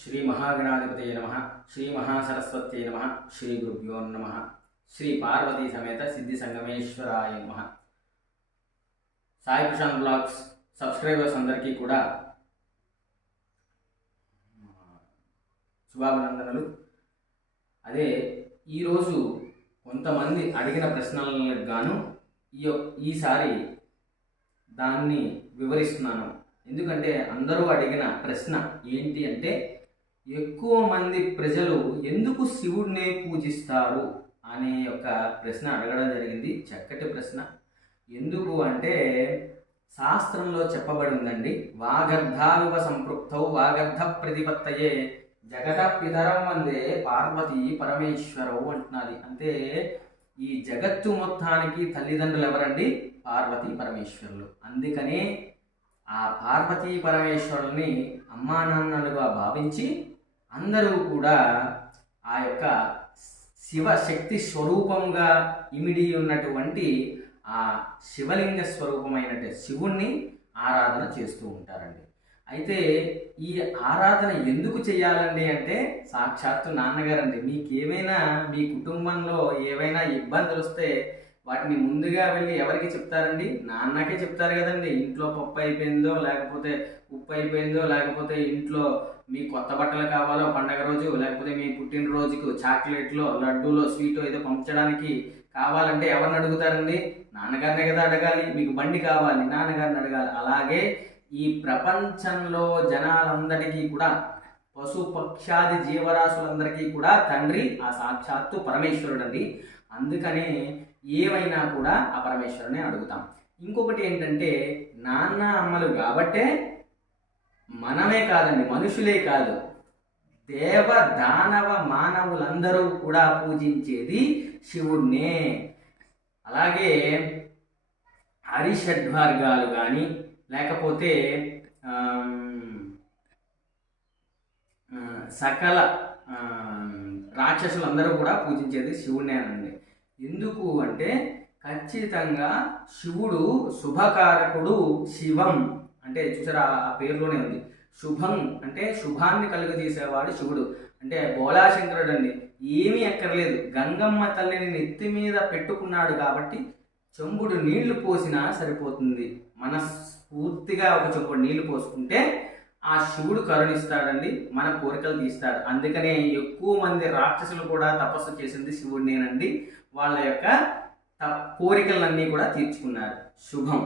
శ్రీ మహాగణాధిపతయ నమః, శ్రీ మహాసరస్వత్యై నమః, శ్రీ గురుభ్యో నమః, శ్రీ పార్వతీ సమేత సిద్ధి సంగమేశ్వరాయ నమః. సాయి ప్రశాంత్ బ్లాగ్స్ సబ్స్క్రైబర్స్ అందరికీ కూడా శుభాభినందనలు. అదే ఈరోజు కొంతమంది అడిగిన ప్రశ్నలకు గాను ఈసారి దాన్ని వివరిస్తున్నాను. ఎందుకంటే అందరూ అడిగిన ప్రశ్న ఏంటి అంటే, ఎక్కువ మంది ప్రజలు ఎందుకు శివుడినే పూజిస్తారు అనే యొక్క ప్రశ్న అడగడం జరిగింది. చక్కటి ప్రశ్న. ఎందుకు అంటే శాస్త్రంలో చెప్పబడి ఉందండి, వాగర్ధావివ సంపృక్తౌ వాగర్ధ ప్రతిపత్తయే జగత పితరం వందే పార్వతీ పరమేశ్వరవు అంటున్నది. అంటే ఈ జగత్తు మొత్తానికి తల్లిదండ్రులు ఎవరండి? పార్వతీ పరమేశ్వరులు. అందుకనే ఆ పార్వతీ పరమేశ్వరుల్ని అమ్మా నాన్నలుగా భావించి అందరూ కూడా ఆ యొక్క శివశక్తి స్వరూపంగా ఇమిడి ఉన్నటువంటి ఆ శివలింగ స్వరూపమైనటువంటి శివుణ్ణి ఆరాధన చేస్తూ ఉంటారండి. అయితే ఈ ఆరాధన ఎందుకు చేయాలండి అంటే, సాక్షాత్తు నాన్నగారండి. మీకేమైనా మీ కుటుంబంలో ఏవైనా ఇబ్బందులు వస్తే వాటిని ముందుగా వెళ్ళి ఎవరికి చెప్తారండి? నాన్నకే చెప్తారు కదండి. ఇంట్లో పప్పు అయిపోయిందో, లేకపోతే ఉప్పు అయిపోయిందో, లేకపోతే ఇంట్లో మీ కొత్త బట్టలు కావాలో పండగ రోజు, లేకపోతే మీ పుట్టినరోజుకు చాక్లెట్లో, లడ్డూలో, స్వీటో ఏదో పంపించడానికి కావాలంటే ఎవరిని అడుగుతారండి? నాన్నగారినే కదా అడగాలి. మీకు బండి కావాలి, నాన్నగారిని అడగాలి. అలాగే ఈ ప్రపంచంలో జనాలందరికీ కూడా, పశు పక్షాది జీవరాశులందరికీ కూడా తండ్రి ఆ సాక్షాత్తు పరమేశ్వరుడు అండి. అందుకనే ఏమైనా కూడా ఆ పరమేశ్వరుని అడుగుతాం. ఇంకొకటి ఏంటంటే, నాన్న అమ్మలు కాబట్టే మనమే కాదండి, మనుషులే కాదు, దేవ దానవ మానవులందరూ కూడా పూజించేది శివుణ్ణే. అలాగే హరిషడ్వర్గాలు కానీ, లేకపోతే సకల రాక్షసులందరూ కూడా పూజించేది శివుణ్ణేనండి. ఎందుకు అంటే, ఖచ్చితంగా శివుడు శుభకారకుడు. శివం అంటే చూసారా, ఆ పేరులోనే ఉంది. శుభం అంటే శుభాన్ని కలుగజేసేవాడు శివుడు. అంటే బోళాశంకరుడు అండి. ఏమీ ఎక్కర్లేదు, గంగమ్మ తల్లిని నెత్తి మీద పెట్టుకున్నాడు కాబట్టి చెంబుడు నీళ్లు పోసినా సరిపోతుంది. మనస్ఫూర్తిగా ఒక చెంబుడు నీళ్లు పోసుకుంటే ఆ శివుడు కరుణిస్తాడండి, మన కోరికలు తీస్తాడు. అందుకనే ఎక్కువ మంది రాక్షసులు కూడా తపస్సు చేసింది శివుడినేనండి. వాళ్ళ యొక్క కోరికలన్నీ కూడా తీర్చుకున్నారు. శుభం.